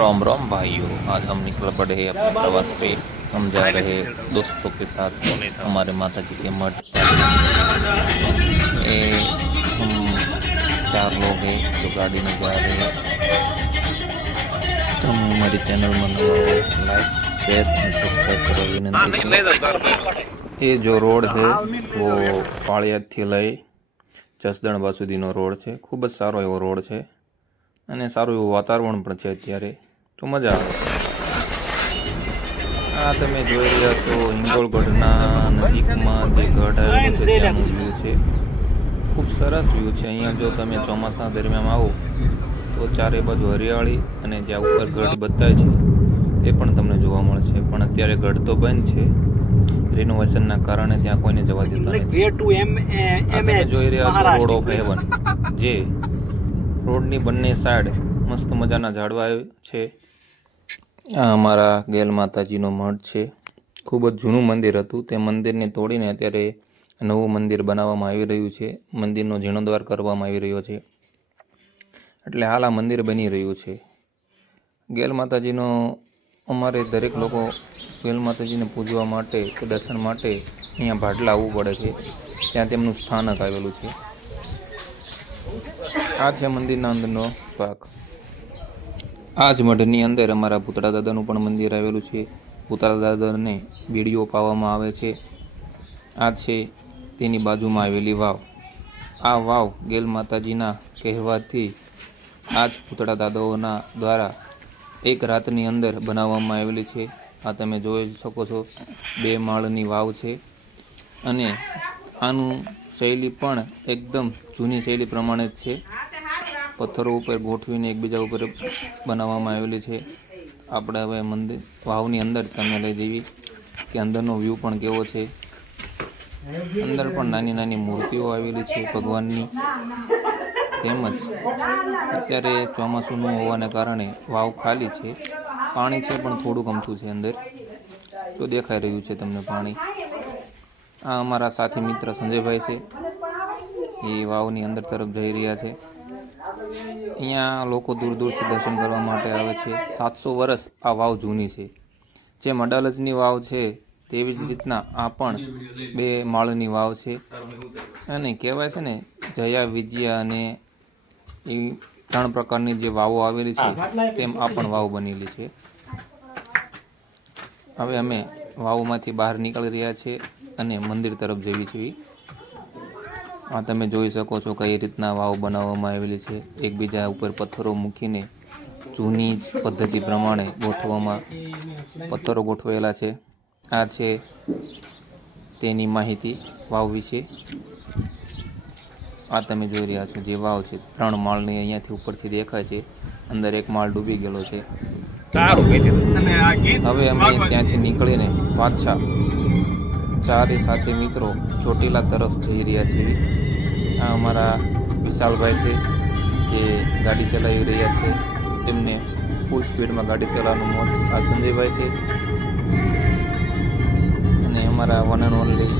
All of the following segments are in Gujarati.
राम राम भाइयों। आज हम निकल पड़े हैं अपने प्रवास पे। हम जा रहे हैं दोस्तों के साथ हमारे माता जी के मठ। ये हम 4 लोग हैं जो गाड़ी में जा रहे हैं। तुम हमारी चैनल में नवा हो तो लाइक शेयर और सब्सक्राइब करो विनंती। ये जो रोड है वो पाळियाद थी लई જસદણ સુધીનો રોડ છે। ખૂબ જ સારો એવો રોડ છે અને સારું એવું વાતાવરણ પણ છે અત્યારે, તો મજા આવે છે। આ તમે જોઈ રહ્યા છો હિંગોળગઢના નજીકમાં જે ગઢ આવેલું છે ત્યાંનું વ્યૂ છે। ખૂબ સરસ વ્યૂ છે। અહીંયા જો તમે ચોમાસા દરમિયાન આવો તો ચારે બાજુ હરિયાળી અને જ્યાં ઉપર ગઢ બતાવે છે એ પણ તમને જોવા મળશે। પણ અત્યારે ગઢ તો બંધ છે, રિનોવેશનના કારણે ત્યાં કોઈને જવા દેતા નથી। તમે જોઈ રહ્યા છો રોડ ઓફ હેવન, જે રોડની બંને સાઈડ મસ્ત મજાના ઝાડવા છે। આ અમારા ગેલ માતાજીનો મઠ છે। ખૂબ જ જૂનું મંદિર હતું, તે મંદિરને તોડીને અત્યારે નવું મંદિર બનાવવામાં આવી રહ્યું છે। મંદિરનો જીર્ણોદ્ધાર કરવામાં આવી રહ્યો છે, એટલે હાલ આ મંદિર બની રહ્યું છે। ગેલ માતાજીનો અમારે દરેક લોકો ગેલ માતાજીને પૂજવા માટે કે દર્શન માટે અહીંયા ભાડલા આવવું પડે છે, ત્યાં તેમનું સ્થાનક આવેલું છે। આ છે મંદિરના અંદરનો ભાગ। આ જ મઢની અંદર અમારા ભૂતળા દાદાનું પણ મંદિર આવેલું છે। ભૂતળા દાદાને બીડીઓ પાવામાં આવે છે। આ છે તેની બાજુમાં આવેલી વાવ। આ વાવ ગેલ માતાજીના કહેવાથી આ જ ભૂતળા દાદાઓના દ્વારા એક રાતની અંદર બનાવવામાં આવેલી છે। આ તમે જોઈ શકો છો 2 માળની વાવ છે અને આનું શૈલી પણ એકદમ જૂની શૈલી પ્રમાણે જ છે। પથ્થરો ઉપર ગોઠવીને એકબીજા ઉપર બનાવવામાં આવેલી છે। આપણે હવે મંદિર વાવની અંદર તમે લઈ જઈએ કે અંદરનો વ્યૂ પણ કેવો છે। અંદર પણ નાની નાની મૂર્તિઓ આવેલી છે ભગવાનની। તેમજ અત્યારે ચોમાસુનું હોવાને કારણે વાવ ખાલી છે, પાણી છે પણ થોડું ગમતું છે અંદર, તો દેખાઈ રહ્યું છે તમને પાણી। આ અમારા સાથી મિત્ર સંજયભાઈ છે, એ વાવની અંદર તરફ જઈ રહ્યા છે। અહીંયા લોકો દૂર દૂરથી દર્શન કરવા માટે આવે છે। 700 વર્ષ આ વાવ જૂની છે। જેમ અડાલજની વાવ છે તેવી જ રીતના આ પણ 2 માળની વાવ છે અને કહેવાય છે ને જયા, વિજયા અને એવી 3 પ્રકારની જે વાવો આવેલી છે તેમ આ પણ વાવ બનેલી છે। હવે અમે વાવમાંથી બહાર નીકળી રહ્યા છીએ અને મંદિર તરફ જઈએ છીએ। આ તમે જોઈ શકો છો કઈ રીતના વાવ બનાવવામાં આવેલી છે। એકબીજા ઉપર પથ્થરો મૂકીને જૂની જ પદ્ધતિ પ્રમાણે પથ્થરો ગોઠવાયેલા છે। આ છે તેની માહિતી વાવ વિશે। આ તમે જોઈ રહ્યા છો જે વાવ છે 3 માળની અહીંયાથી ઉપરથી દેખાય છે। અંદર 1 માળ ડૂબી ગયેલો છે। હવે અમે ત્યાંથી નીકળીને પાછા 4 સાથે મિત્રો ચોટીલા તરફ જઈ રહ્યા છીએ। આ અમારા વિશાલભાઈ છે જે ગાડી ચલાવી રહ્યા છે, તેમને ફૂલ સ્પીડમાં ગાડી ચલાવવાનું મોજ। આ સંજયભાઈ છે અને અમારા વન એન્ડ ઓનલી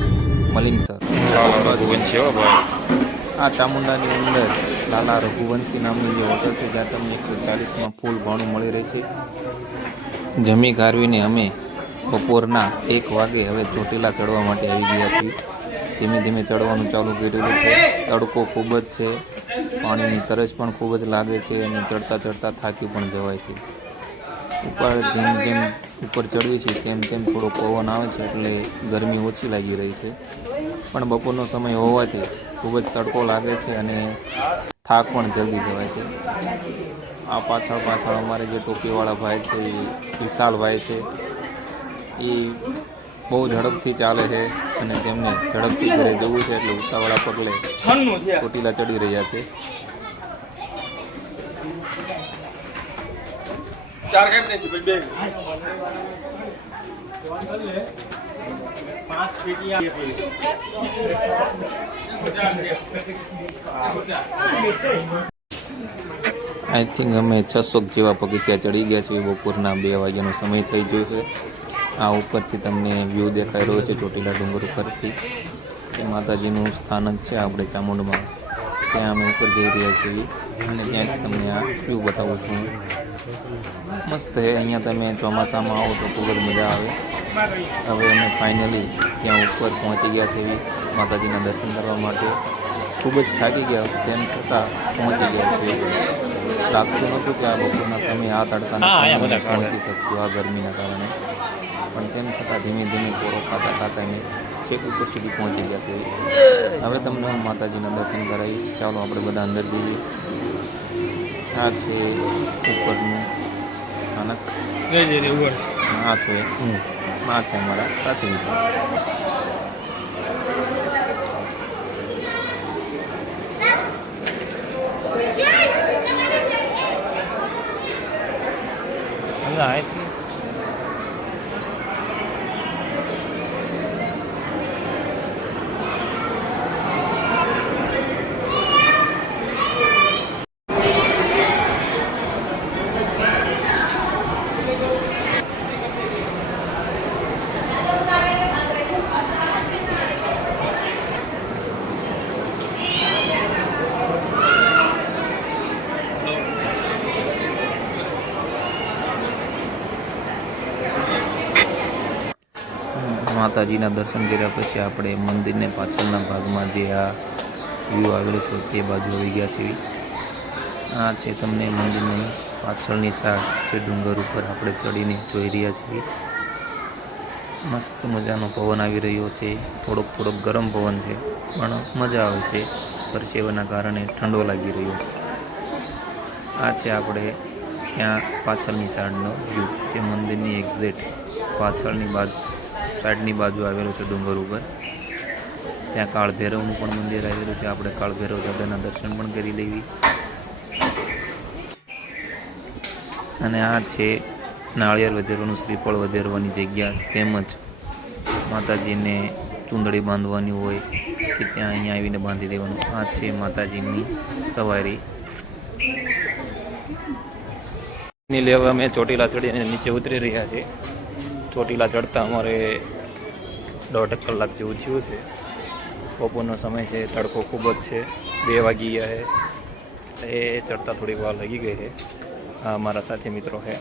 મલિંગ સર। આ ચામુંડાની અંદર લાલા રઘુવંશી નામની જે હોટલ છે જ્યાં તમને 140માં ફૂલ ભાણું મળી રહેશે। જમી કારવીને અમે બપોરના 1 વાગે હવે ચોટીલા ચડવા માટે આવી ગયા છીએ। ધીમે ધીમે ચડવાનું ચાલુ કરેલું છે। તડકો ખૂબ જ છે, પાણીની તરસ પણ ખૂબ જ લાગે છે અને ચડતા ચડતા થાકી પણ જવાય છે। ઉપર જેમ જેમ ઉપર ચડવી છે તેમ તેમ થોડો પવન આવે છે એટલે ગરમી ઓછી લાગી રહી છે, પણ બપોરનો સમય હોવાથી ખૂબ જ તડકો લાગે છે અને થાક પણ જલ્દી જવાય છે। આ પાછળ અમારે જે ટોપીવાળા ભાઈ છે એ વિશાલભાઈ છે, એ બહુ ઝડપથી ચાલે છે અને તેમને ઝડપથી ઘરે જવું છે એટલે ઉતાવળા પગલે ચોટીલા ચડી રહ્યા છે। આઈ થિંક અમે 600 જેવા પગથિયા ચડી ગયા છીએ। બપોરના 2 વાગ્યાનો સમય થઈ ગયો છે। આ ઉપરથી તમને વ્યૂ દેખાઈ રહ્યો છે ચોટીલા ડુંગર ઉપરથી, એ માતાજીનું સ્થાનક છે આપણે ચામુંડમાં, ત્યાં અમે ઉપર જઈ રહ્યા છીએ અને ત્યાંથી તમને આ વ્યૂ બતાવું છું। મસ્ત છે અહીંયા. તમે ચોમાસામાં આવો તો ખૂબ જ મજા આવે. હવે અમે ફાઇનલી ત્યાં ઉપર પહોંચી ગયા છે માતાજીના દર્શન કરવા માટે. ખૂબ જ થાકી ગયા તેમ છતાં પહોંચી ગયા છે. લાગતું નહોતું કે આ બપોરના સમયે આ તડકાના સમયે પહોંચી શકશું આ ગરમીના કારણે, પણ તેમ છતાં ધીમે ધીમે પોરો ખાતા ખાતા અમે છેક ઉપર સુધી પહોંચી ગયા છે. હવે તમને હું માતાજીના દર્શન કરાવીશ. ચાલો આપણે બધા અંદર જઈએ. આ છે ઉપરનું સ્થાનક. આ છે અમારા સાથી મિત્રો. અહીંથી માતાજીના દર્શન કર્યા પછી આપણે મંદિરને પાછળના ભાગમાં જે આ વ્યૂ આવેલો છે તે બાજુ આવી ગયા છીએ. આ છે તમને મંદિરની પાછળની સાઈડ જે ડુંગર ઉપર આપણે ચડીને જોઈ રહ્યા છીએ. મસ્ત મજાનો પવન આવી રહ્યો છે. થોડોક ગરમ પવન છે પણ મજા આવે છે. પરસેવાના કારણે ઠંડો લાગી રહ્યો છે. આ છે આપણે ત્યાં પાછળની સાઈડનો વ્યૂ જે મંદિરની એક્ઝેક્ટ પાછળની સાઈડની બાજુ આવેલું છે ડુંગર ઉપર. ત્યાં કાળ ભૈરવનું પણ મંદિર આવેલું છે. આપણે કાળ ભૈરવ દાદાના દર્શન પણ કરી લેવી. અને આ છે નાળિયેર વધેરવાનું, શ્રીફળ વધેરવાની જગ્યા, તેમજ માતાજીને ચૂંદડી બાંધવાની હોય કે ત્યાં અહીંયા આવીને બાંધી દેવાનું. આ છે માતાજીની સવારી. ની લેવા અમે ચોટીલા ચડીને નીચે ઉતરી રહ્યા છીએ. ચોટીલા ચડતા અમારે 1.5 કલાક જેવું થયું છે. બપોરનો સમય છે, તડકો ખૂબ જ છે. 2 વાગી ગયા છે. એ ચડતા થોડીક વાર લાગી ગઈ છે. આ અમારા સાથી મિત્રો છે.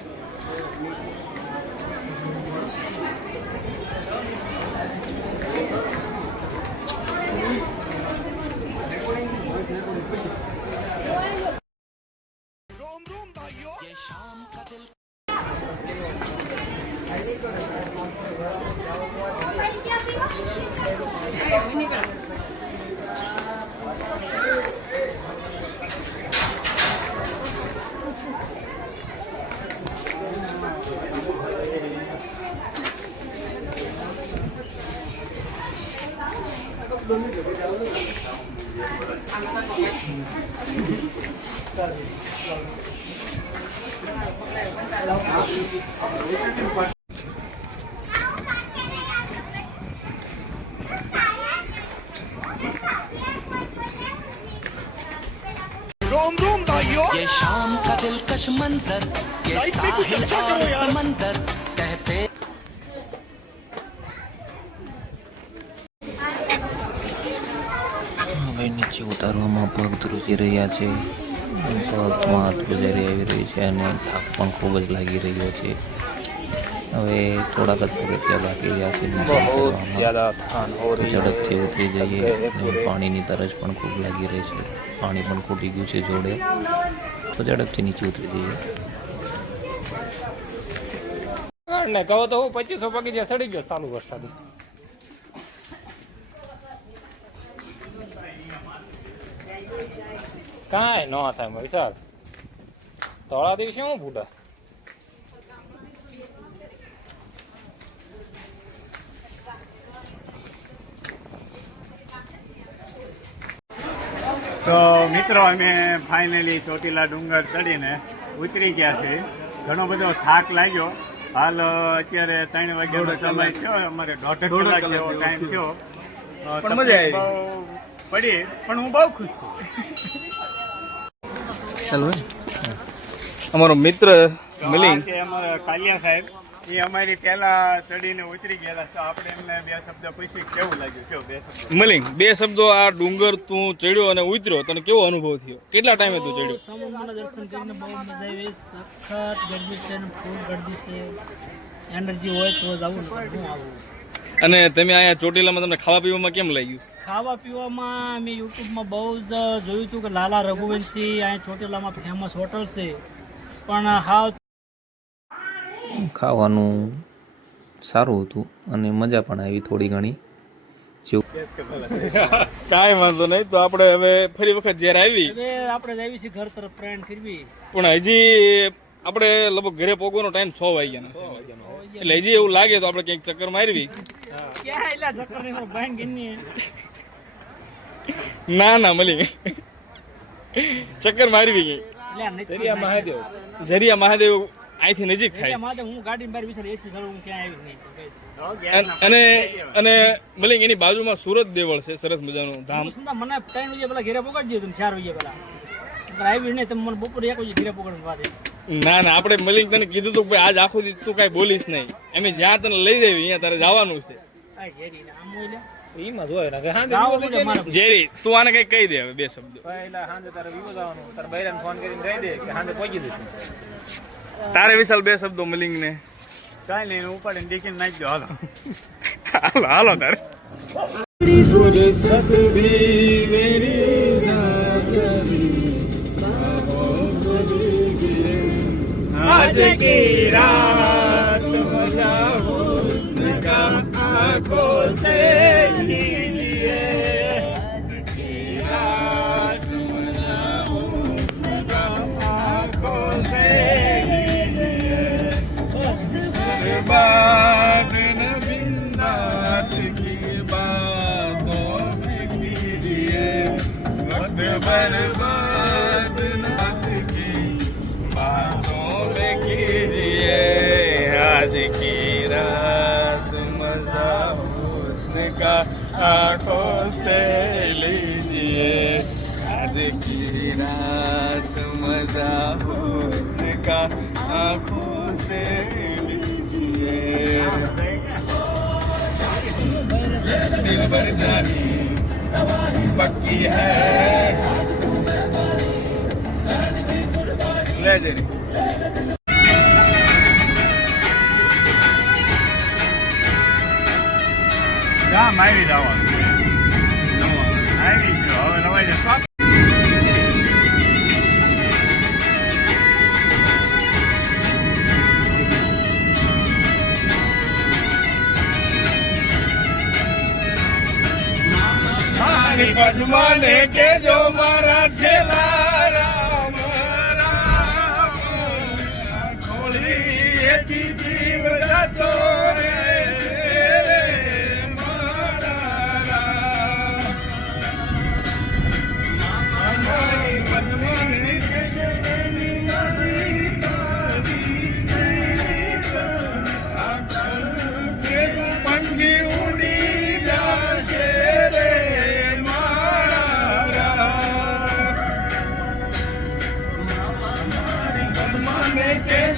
ये शाम का दिलकश मंजर, ये साहिल और समंदर कहते। હવે નીચે ઉતારવામાં પગ ધ્રુજી રહ્યા છે. પગમાં હાથ ગુજારી આવી રહી છે અને થાક પણ ખૂબ જ લાગી રહ્યો છે. હવે થોડાક જ પગથિયા બાકી રહ્યા છે. ઝડપથી ઉતરી જઈએ. પાણીની તરસ પણ ખૂબ લાગી રહી છે. પાણી પણ ખૂટી ગયું છે જોડે, તો ઝડપથી નીચે ઉતરી જઈએ. ને કહો તો હું 2500 પગી સડી ગયો ચાલુ વરસાદ. કાંઈ ન થાય વિશાલ. તળા દિવસે હું બુડા તો મિત્રો અમે ફાઇનલી ચોટીલા ડુંગર ચડીને ઉતરી ગયા છે. ઘણો બધો થાક લાગ્યો. હાલ અત્યારે 3 વાગ્યાનો સમય થયો. અમારે 1.5 કલાક જેવો ટાઈમ થયો. પણ મજા આવી પડી, પણ હું બહુ ખુશ છું. ચાલો અમારો મિત્ર મિલિંગ અમારા કાલિયા સાહેબ, એ અમારી પહેલા ચડીને ઉતરી ગયેલા તો આપણે એમને બે શબ્દ પૂછી કેવું લાગ્યું કેવું બે શબ્દ મલિંગ બે શબ્દો આ ડુંગર તું ચડ્યો અને ઉતર્યો તને કેવો અનુભવ થયો કેટલા ટાઈમે તું ચડ્યો સમુદ્રના દર્શન કરીને બહુ મજા આવી સખત ગરમી છે ને ફૂલ ગરદી છે એનર્જી હોય તો જ આવું ને હું આવું અને તમે અહીંયા ચોટીલામાં તમને ખાવા પીવામાં કેમ લાગ્યું ખાવા પીવામાં મેં યુટ્યુબમાં બહુ જ જોયું હતું કે લાલા રઘુવંશી અહીંયા ચોટીલામાં ફેમસ હોટલ છે પણ હાવ ખાવાનું સારું હતું અને મજા પણ આવી થોડી ઘણી કાંઈ વાંધો નહીં તો આપણે હવે ફરી વખત જ્યારે આવી હવે આપણે જ આવી છીએ ઘર તરફ પ્રયાણ કરવી પણ હજી આપણે લગભગ ઘરે પહોંચવાનો ટાઈમ 6 વાગ્યાનો છે એટલે હજી એવું લાગે તો આપણે ક્યાંક ચક્કર મારવી ક્યાં એલા ચક્કર નહીં ભાઈ ગીની ના મલિંગ ચક્કર મારવી ગઈ એટલે મહાદેવ ઝરિયા મહાદેવ અહીંથી નજીક થાય મહાદેવ હું ગાડી બહાર વિચાર એસી ચડું હું ક્યાં આવી નહીં અને અને મલિંગ એની બાજુમાં સુરત દેવળ છે સરસ મજાનું ધામ મને 3 વાગે પેલા ઘરે પકડજો તમે 4 વાગે પેલા આવી નહીં તમે મને બપોરે 1 વાગે ઘરે પકડવાનું વાત ના આપણે મલિંગ તને કીધું તું કે આજ આખો દી તું કાંઈ બોલીશ નહીં અમે જ્યાં તને લઈ જઈએ અહીંયા તારે જવાનું છે જેરી તું આને કઈ કહી દે હવે બે શબ્દ તારે વિશાલ બે શબ્દો મલિંગ ને કાંઈ નહીં ઉપાડીને દેખીને નાખી દો હાલો હાલો તારે आज की रात मजा हुस्न का आंखों से लिए आज की रात मजा हुस्न का आंखों से लीजिए बर्बाद न बिंदात की बातों में कीजिए वक्त बर्बाद न की बातों में कीजिए आज की रात मजा हुस्न का आंखों से लीजिए आज की रात मजा हुस्न का आंखों से लीजिए दिल भर जानी पक्की है ले जरी ગામ આવી જવાનું આવી ગયો હવે નવાઈ જશો મારી પદ્માને કેજો મારા છેલ્લા રામ રામ ખોલી એથી જીવ જતો રહેશે કે